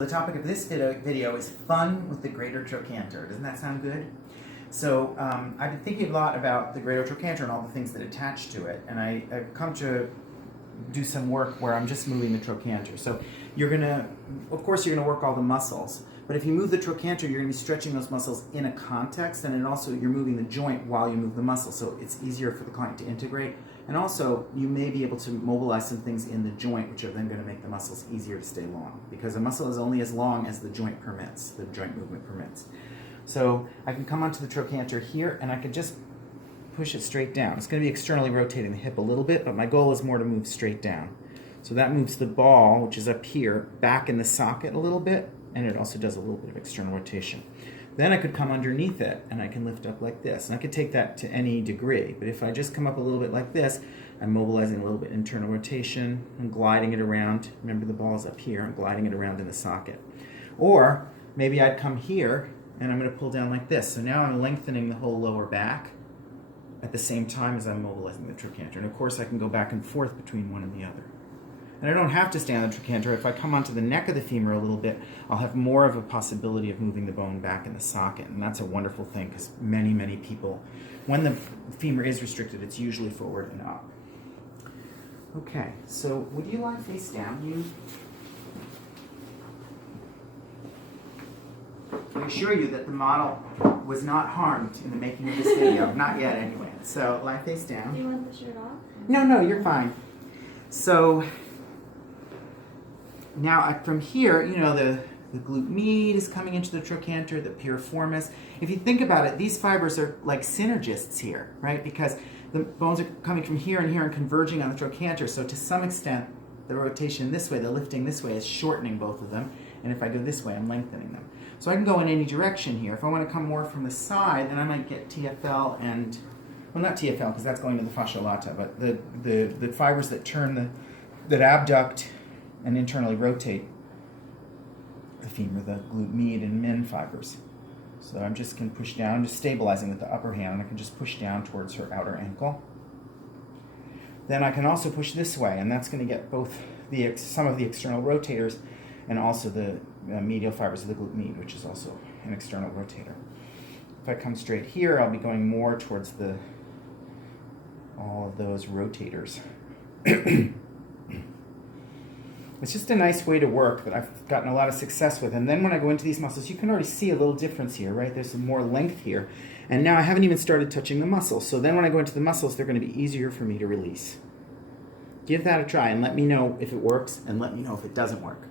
The topic of this video is fun with the Greater Trochanter. Doesn't that sound good? So I've been thinking a lot about the Greater Trochanter and all the things that attach to it, and I've come to do some work where I'm just moving the trochanter. So of course you're gonna work all the muscles, but if you move the trochanter, you're gonna be stretching those muscles in a context, and then also you're moving the joint while you move the muscle, so it's easier for the client to integrate. And also, you may be able to mobilize some things in the joint, which are then going to make the muscles easier to stay long, because a muscle is only as long as the joint permits, the joint movement permits. So I can come onto the trochanter here, and I can just push it straight down. It's going to be externally rotating the hip a little bit, but my goal is more to move straight down. So that moves the ball, which is up here, back in the socket a little bit, and it also does a little bit of external rotation. Then I could come underneath it, and I can lift up like this. And I could take that to any degree, but if I just come up a little bit like this, I'm mobilizing a little bit internal rotation and gliding it around. Remember, the ball's up here. I'm gliding it around in the socket. Or maybe I'd come here, and I'm going to pull down like this. So now I'm lengthening the whole lower back at the same time as I'm mobilizing the trochanter. And of course, I can go back and forth between one and the other. And I don't have to stay on the trochanter. If I come onto the neck of the femur a little bit, I'll have more of a possibility of moving the bone back in the socket. And that's a wonderful thing, because many people, when the femur is restricted, it's usually forward and up. Okay, so would you lie face down? I assure you that the model was not harmed in the making of this video. Not yet, anyway. So lie face down. Do you want the shirt off? No, you're fine. So now from here, you know, the glute med is coming into the trochanter, the piriformis. If you think about it, these fibers are like synergists here, right? Because the bones are coming from here and here and converging on the trochanter. So to some extent, the rotation this way, the lifting this way, is shortening both of them. And if I go this way, I'm lengthening them. So I can go in any direction here. If I want to come more from the side, then I might get TFL and, well, not TFL because that's going to the fascia lata, but the fibers that that abduct and internally rotate the femur, the glute med and min fibers. So I'm just going to push down, just stabilizing with the upper hand, and I can just push down towards her outer ankle. Then I can also push this way, and that's going to get both some of the external rotators and also the medial fibers of the glute med, which is also an external rotator. If I come straight here, I'll be going more towards all of those rotators. It's just a nice way to work that I've gotten a lot of success with. And then when I go into these muscles, you can already see a little difference here, right? There's some more length here. And now I haven't even started touching the muscles. So then when I go into the muscles, they're going to be easier for me to release. Give that a try and let me know if it works, and let me know if it doesn't work.